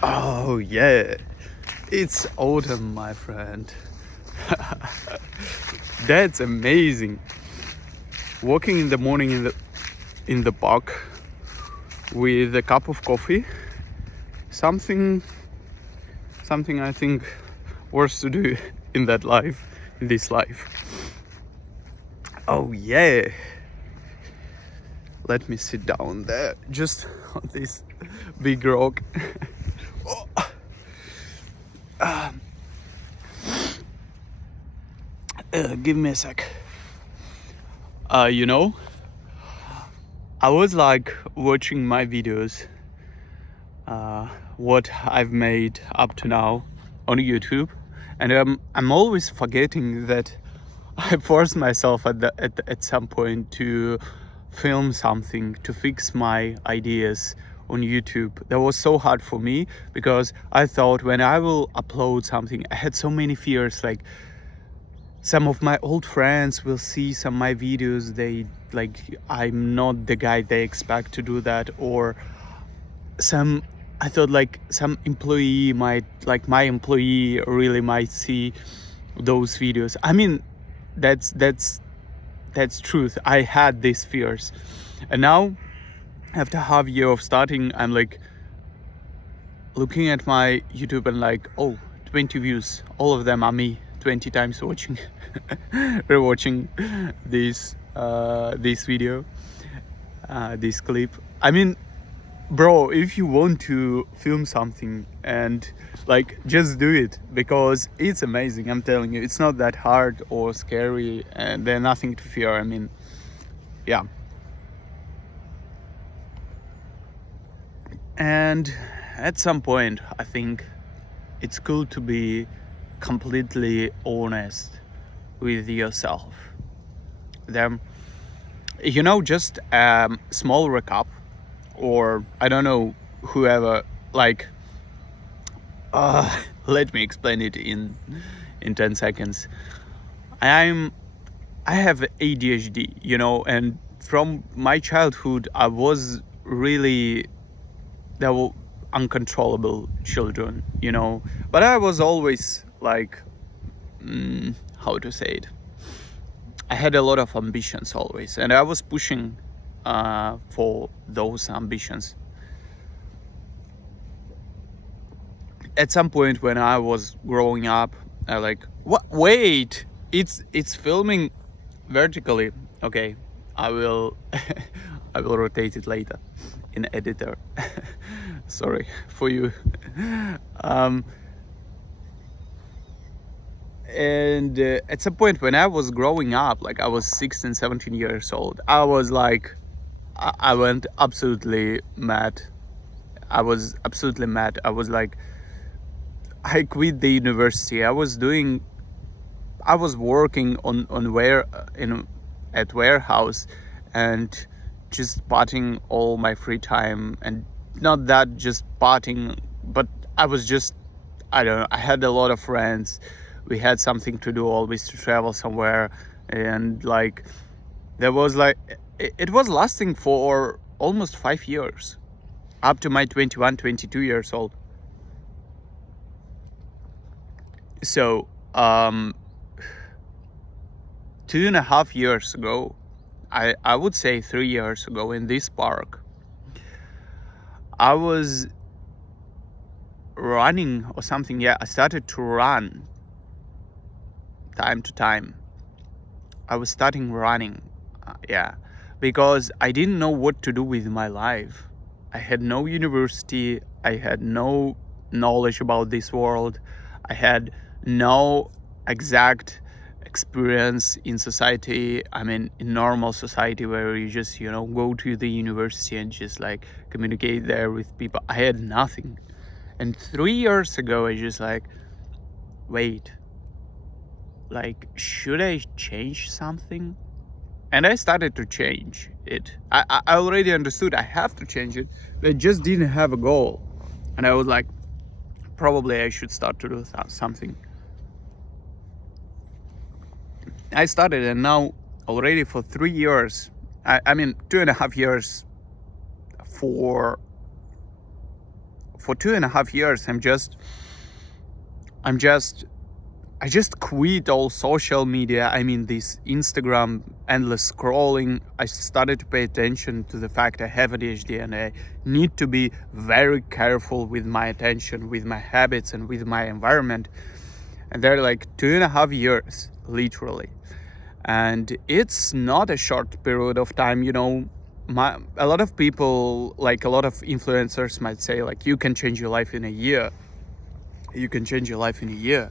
Oh yeah, it's autumn, my friend. That's amazing. Walking in the morning in the park with a cup of coffee, something I think worth to do in this life. Oh yeah. Let me sit down there, just on this big rock. Give me a sec. You know, I was like watching my videos, what I've made up to now on YouTube, and I'm always forgetting that I forced myself at some point to film something, to fix my ideas on YouTube. That was so hard for me because I thought when I will upload something, I had so many fears, like some of my old friends will see some of my videos, they like I'm not the guy they expect to do that, or some I thought like some employee might, like my employee really might see those videos. I mean, that's truth. I had these fears, and now after half year of starting, I'm like looking at my YouTube and like, oh, 20 views, all of them are me 20 times watching rewatching this video, this clip. I mean, bro, if you want to film something and like just do it, because it's amazing. I'm telling you, it's not that hard or scary, and there's nothing to fear. I mean, yeah. And at some point, I think it's cool to be completely honest with yourself. Then, just small recap, or I don't know, whoever, like, let me explain it in 10 seconds. I have ADHD, and from my childhood, I was really, there were uncontrollable children, but I was always like, how to say it? I had a lot of ambitions always, and I was pushing for those ambitions. At some point when I was growing up, I like, what? Wait, it's filming vertically. Okay, I will I will rotate it later in editor. Sorry for you. And at some point when I was growing up, like I was 16, 17 years old, I was like, I went absolutely mad. I was absolutely mad. I was like, I quit the university. I was working at warehouse, and just partying all my free time, and not that just partying, but I was just, I don't know, I had a lot of friends. We had something to do always, to travel somewhere, and like there was like, it was lasting for almost 5 years, up to my 21, 22 years old. So 2.5 years ago, I would say 3 years ago, in this park, I was running or something. Yeah, I started to run time to time. I was starting running, yeah, because I didn't know what to do with my life. I had no university, I had no knowledge about this world, I had no exact experience in society. I mean, in normal society, where you just, go to the university and just like communicate there with people. I had nothing. And 3 years ago, I just like, wait, like, should I change something? And I started to change it. I already understood I have to change it, but I just didn't have a goal. And I was like, probably I should start to do something. I started, and now already for 3 years, I mean 2.5 years for for 2.5 years, I just quit all social media. I mean, this Instagram endless scrolling. I started to pay attention to the fact I have ADHD and I need to be very careful with my attention, with my habits, and with my environment. And they're like 2.5 years, literally. And it's not a short period of time, you know. A lot of people, like a lot of influencers might say, like, you can change your life in a year. You can change your life in a year.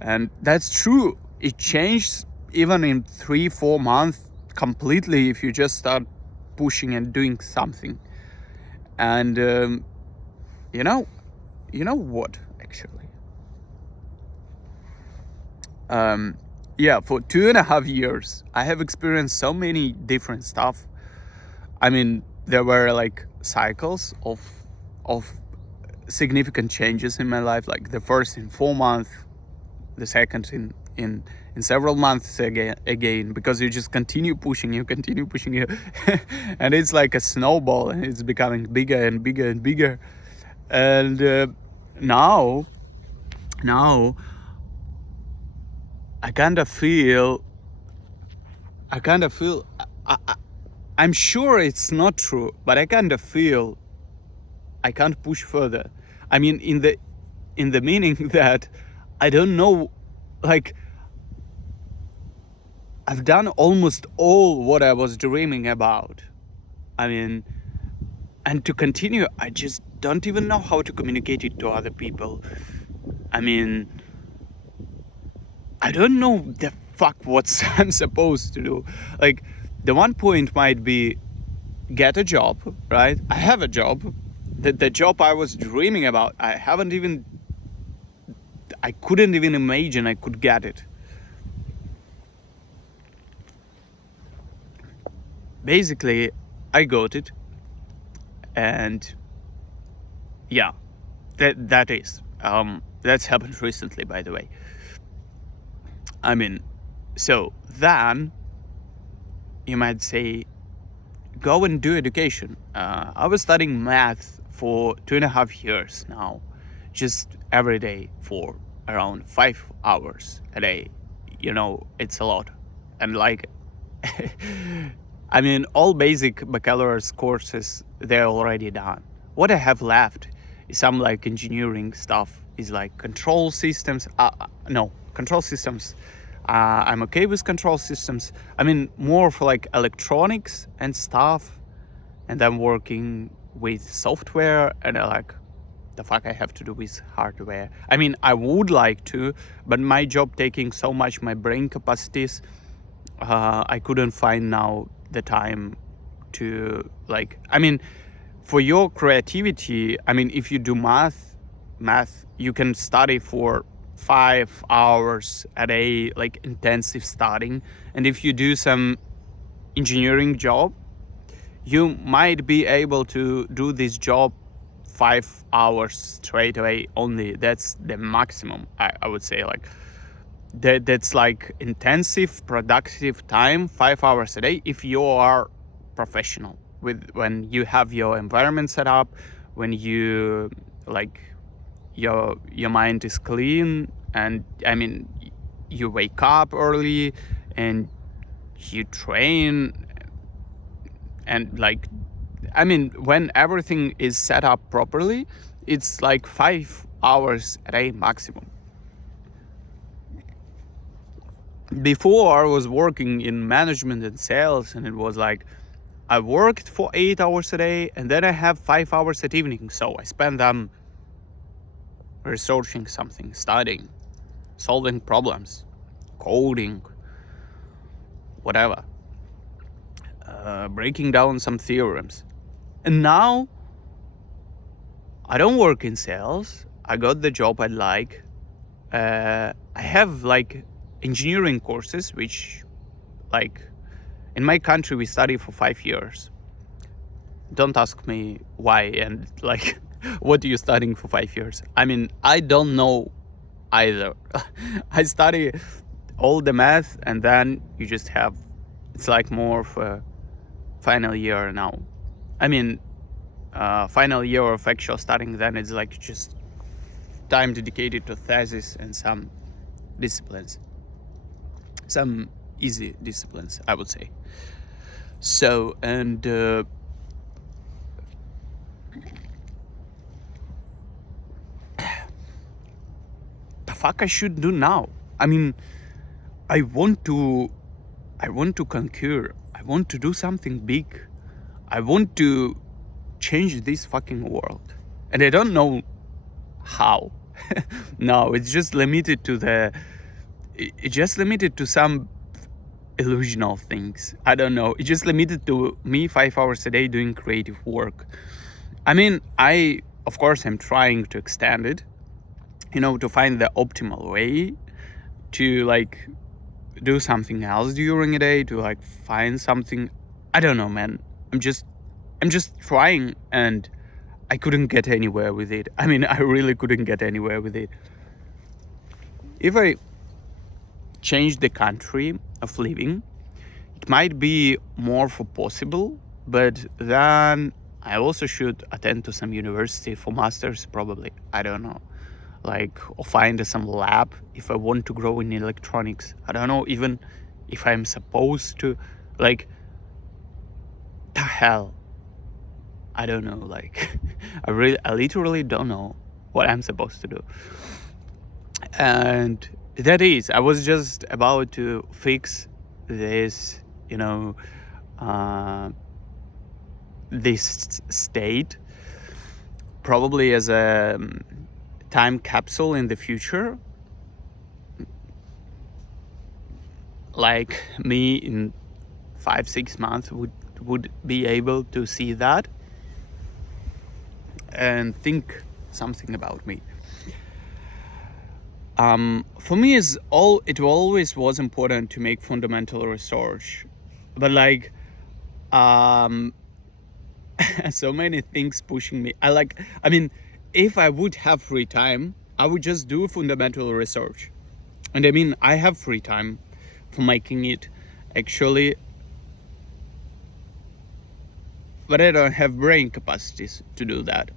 And that's true. It changed even in 3-4 months completely if you just start pushing and doing something. And you know what, actually, yeah, for 2.5 years I have experienced so many different stuff. I mean, there were like cycles of significant changes in my life, like the first in 4 months, the second in several months again, because you just continue pushing you and it's like a snowball, and it's becoming bigger and bigger and bigger. And now I kind of feel I'm sure it's not true, but I kind of feel I can't push further. I mean, in the meaning that I don't know, like, I've done almost all what I was dreaming about. I mean, and to continue, I just don't even know how to communicate it to other people. I mean, I don't know the fuck what I'm supposed to do. Like, the one point might be get a job, right? I have a job. The job I was dreaming about, I couldn't even imagine I could get it. Basically, I got it. And yeah, that's happened recently, by the way. I mean, so then you might say, go and do education. I was studying math for 2.5 years now, just every day for around 5 hours a day. You know, it's a lot. And like, I mean, all basic baccalaureate courses, they're already done. What I have left is some like engineering stuff, is like control systems. Control systems. I'm okay with control systems. I mean, more for like electronics and stuff. And I'm working with software, and I like, the fuck I have to do with hardware. I mean, I would like to, but my job taking so much my brain capacities, I couldn't find now the time to, like, I mean, for your creativity, I mean, if you do math, you can study for 5 hours a day, like intensive studying. And if you do some engineering job, you might be able to do this job 5 hours straight away only. That's the maximum, I would say. Like, that's like intensive productive time, 5 hours a day, if you are professional, when you have your environment set up, when you like your mind is clean, and I mean, you wake up early and you train, and like, I mean, when everything is set up properly, it's like 5 hours a day maximum. Before, I was working in management and sales, and it was like I worked for 8 hours a day, and then I have 5 hours at evening, so I spend them researching something, studying, solving problems, coding, whatever, breaking down some theorems. And now I don't work in sales. I got the job I like. I have like engineering courses, which, like, in my country we study for 5 years. Don't ask me why and like what are you studying for 5 years? I mean, I don't know either. I study all the math, and then you just it's like more of a final year now. I mean, final year of actual studying, then it's like just time dedicated to thesis and some disciplines, some easy disciplines, I would say. So, and the fuck I should do now? I mean, I want to conquer. I want to do something big. I want to change this fucking world, and I don't know how. No, it's just limited to some illusional things. I don't know. It's just limited to me 5 hours a day doing creative work. I mean, of course I'm trying to extend it, to find the optimal way to like do something else during a day, to like find something. I don't know, man. I'm just trying, and I couldn't get anywhere with it. I mean, I really couldn't get anywhere with it. If I change the country of living, it might be more for possible, but then I also should attend to some university for masters, probably. I don't know. Like, or find some lab if I want to grow in electronics. I don't know even if I'm supposed to, like, the hell. I don't know, like, I literally don't know what I'm supposed to do. And that is, I was just about to fix this, this state, probably as a time capsule in the future. Like me in 5-6 months would be able to see that and think something about me. For me, it always was important to make fundamental research, but like, so many things pushing me. I mean, if I would have free time, I would just do fundamental research. And I mean, I have free time for making it, actually, but I don't have brain capacities to do that.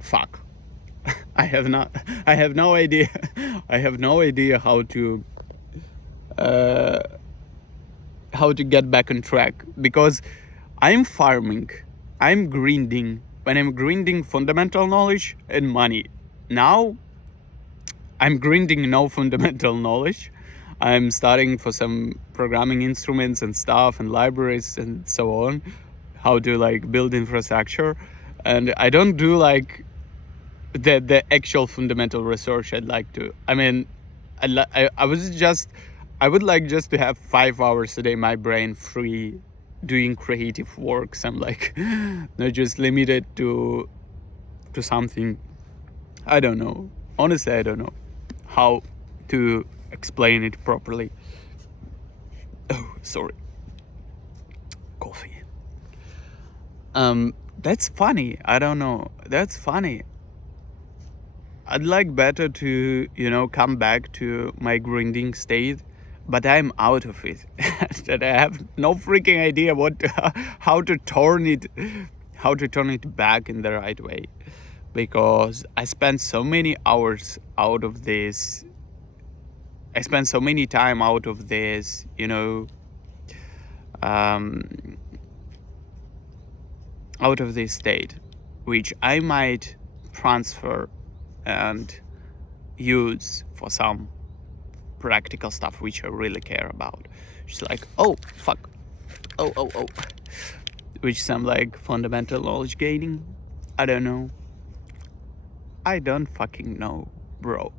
Fuck. I have no idea. I have no idea how to get back on track, because I'm farming, I'm grinding. When I'm grinding fundamental knowledge and money, now I'm grinding no fundamental knowledge. I'm studying for some programming instruments and stuff and libraries and so on, how to like build infrastructure, and I don't do like the actual fundamental research I'd like to. I mean, I would like just to have 5 hours a day, my brain free, doing creative works. I'm like not just limited to something. I don't know. Honestly, I don't know how to explain it properly. Oh, sorry. Coffee. That's funny. I don't know. That's funny. I'd like better to, come back to my grinding state, but I'm out of it. That I have no freaking idea how to turn it back in the right way, because I spent so many hours out of this. I spent so many time out of this, out of this state, which I might transfer and use for some practical stuff which I really care about. Just like, oh fuck, oh, which some like fundamental knowledge gaining. I don't know. I don't fucking know, bro.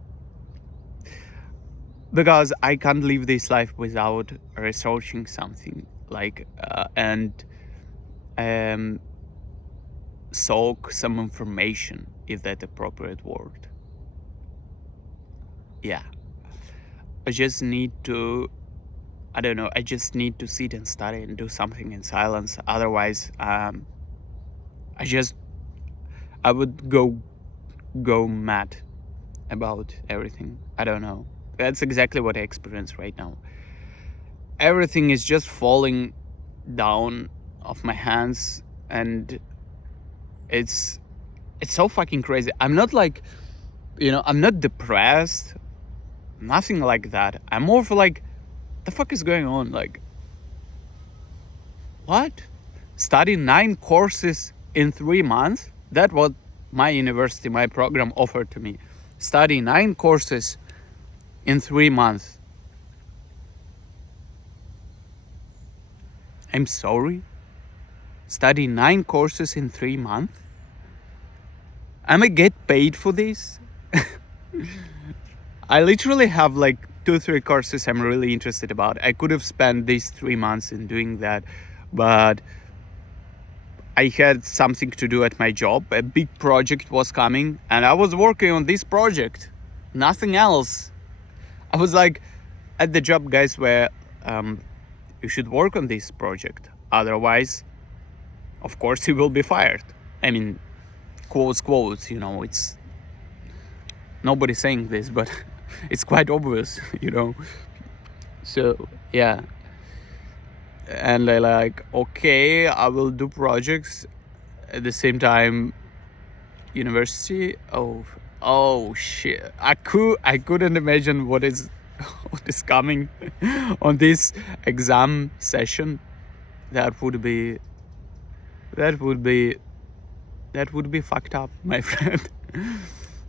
Because I can't live this life without researching something, like and soak some information, if that's appropriate word. Yeah, I just need to, I just need to sit and study and do something in silence. Otherwise, I would go mad about everything. I don't know. That's exactly what I experience right now. Everything is just falling down of my hands, and it's so fucking crazy. I'm not like, I'm not depressed, nothing like that. I'm more for like, the fuck is going on? Like, what? Study 9 courses in 3 months? That's what my university, my program offered to me. Study 9 courses in 3 months. I'm sorry? Study 9 courses in 3 months? Am I get paid for this? I literally have like 2-3 courses I'm really interested about. I could have spent these 3 months in doing that, but I had something to do at my job. A big project was coming and I was working on this project, nothing else. I was like at the job, guys, where you should work on this project, otherwise of course you will be fired. I mean, quotes, it's nobody saying this, but it's quite obvious, so yeah. And I like, okay, I will do projects at the same time. University, oh shit, I couldn't imagine what is coming on this exam session. That would be fucked up, my friend.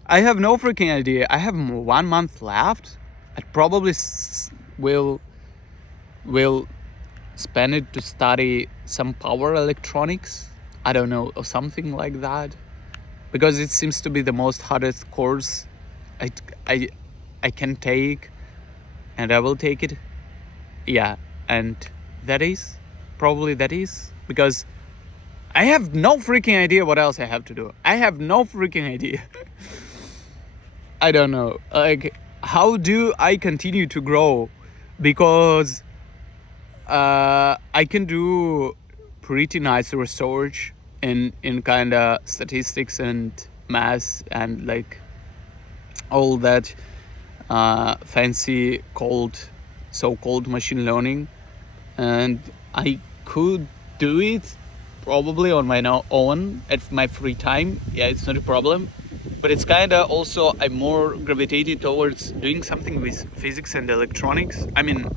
I have no freaking idea. I have 1 month left. I probably will spend it to study some power electronics, I don't know, or something like that, because it seems to be the most hardest course I can take, and I will take it. Yeah, and that is because I have no freaking idea what else I have to do. I have no freaking idea. I don't know, like, how do I continue to grow? Because I can do pretty nice research in kind of statistics and math and like all that fancy so-called machine learning, and I could do it probably on my own at my free time. Yeah, it's not a problem, but it's kind of also I'm more gravitated towards doing something with physics and electronics. I mean,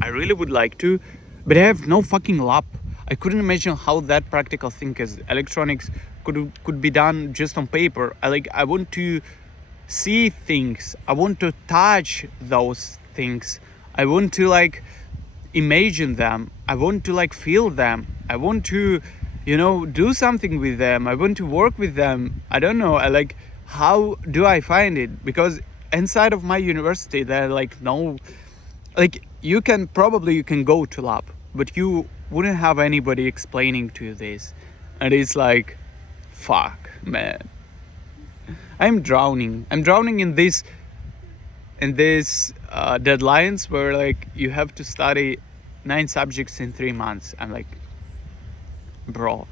I really would like to, but I have no fucking lab. I couldn't imagine how that practical thing as electronics could be done just on paper. I want to see things. I want to touch those things. I want to like imagine them. I want to like feel them. I want to, do something with them. I want to work with them. I don't know. How do I find it? Because inside of my university, there are like no, like you can go to lab, but you wouldn't have anybody explaining to you this. And it's like, fuck, man. I'm drowning in this deadlines where like you have to study 9 subjects in 3 months. I'm like, bro,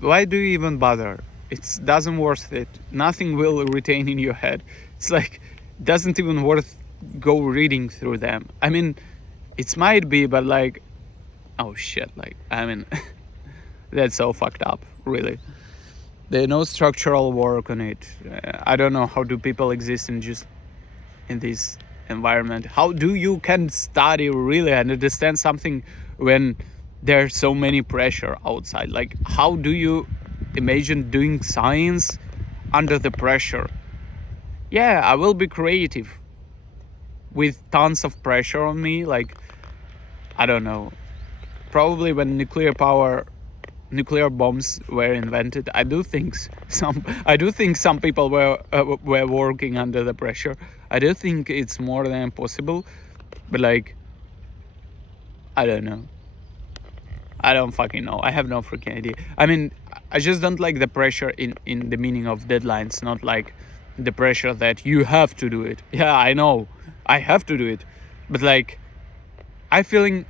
why do you even bother? It doesn't worth it. Nothing will retain in your head. It's like, doesn't even worth go reading through them. I mean, it might be, but like, oh shit, like, I mean, that's so fucked up, really. There's no structural work on it. I don't know how do people exist in this environment. How do you can study really and understand something when there's so many pressure outside? Like, how do you imagine doing science under the pressure? Yeah, I will be creative with tons of pressure on me. Like, I don't know, probably when nuclear bombs were invented, I do think some people were working under the pressure. I do think it's more than possible, but like, I don't know. I don't fucking know. I have no freaking idea. I mean, I just don't like the pressure in the meaning of deadlines, not like the pressure that you have to do it. Yeah, I know, I have to do it, but like, I feel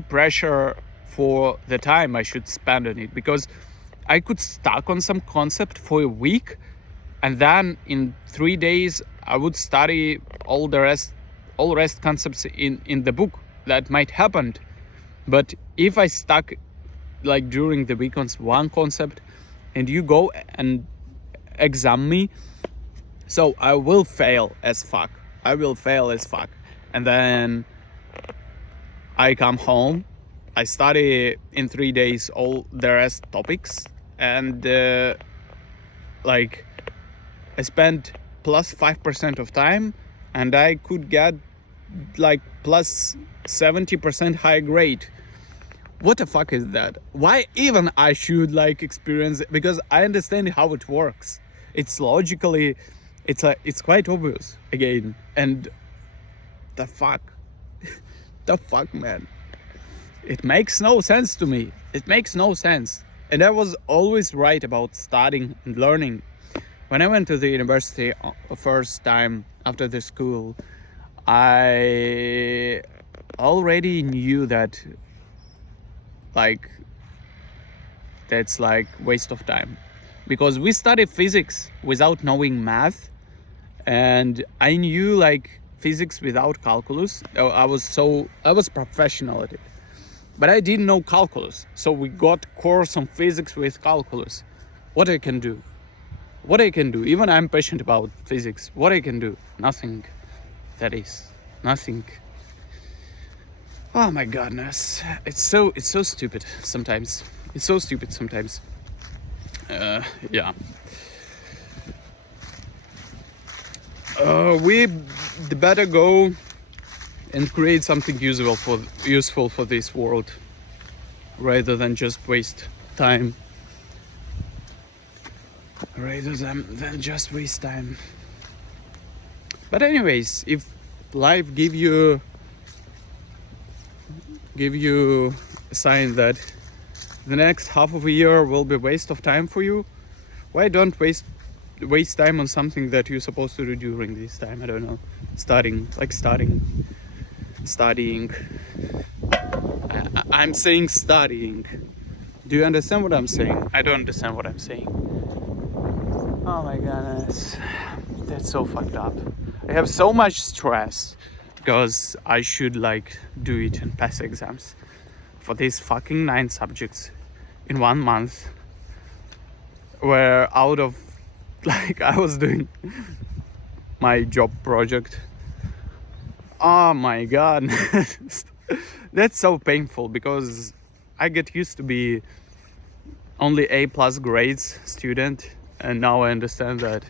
pressure for the time I should spend on it, because I could stuck on some concept for a week, and then in 3 days I would study all rest concepts in the book. That might happen, But if I stuck like during the weekends one concept and you go and exam me, so I will fail as fuck. And then I come home, I study in 3 days all the rest topics, and like I spent plus 5% of time, and I could get like plus 70% high grade. What the fuck is that? Why even I should like experience it? Because I understand how it works. It's logically, it's quite obvious again. And the fuck, the fuck, man. It makes no sense to me. It makes no sense. And I was always right about studying and learning. When I went to the university first time after the school, I already knew that like that's like waste of time, because we study physics without knowing math, and I knew like physics without calculus. I was professional at it, but I didn't know calculus. So we got course on physics with calculus. What I can do? Even I'm passionate about physics. What I can do? Nothing. That is nothing. Oh my goodness, it's so stupid sometimes. Yeah. We better go and create something useful for this world, rather than just waste time. But anyways, if life give you a sign that the next half of a year will be a waste of time for you, why don't waste time on something that you're supposed to do during this time? I don't know, studying. I'm saying studying. Do you understand what I'm saying? I don't understand what I'm saying. Oh my goodness, that's so fucked up. I have so much stress because I should like do it and pass exams for these fucking 9 subjects in 1 month, where out of like I was doing my job project. Oh my god. That's so painful, because I get used to be only A+ grades student, and now I understand that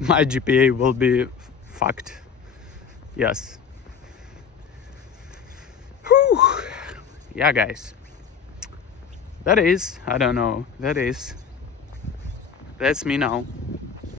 my GPA will be fucked. Yes. Whew. Yeah, guys. That's me now.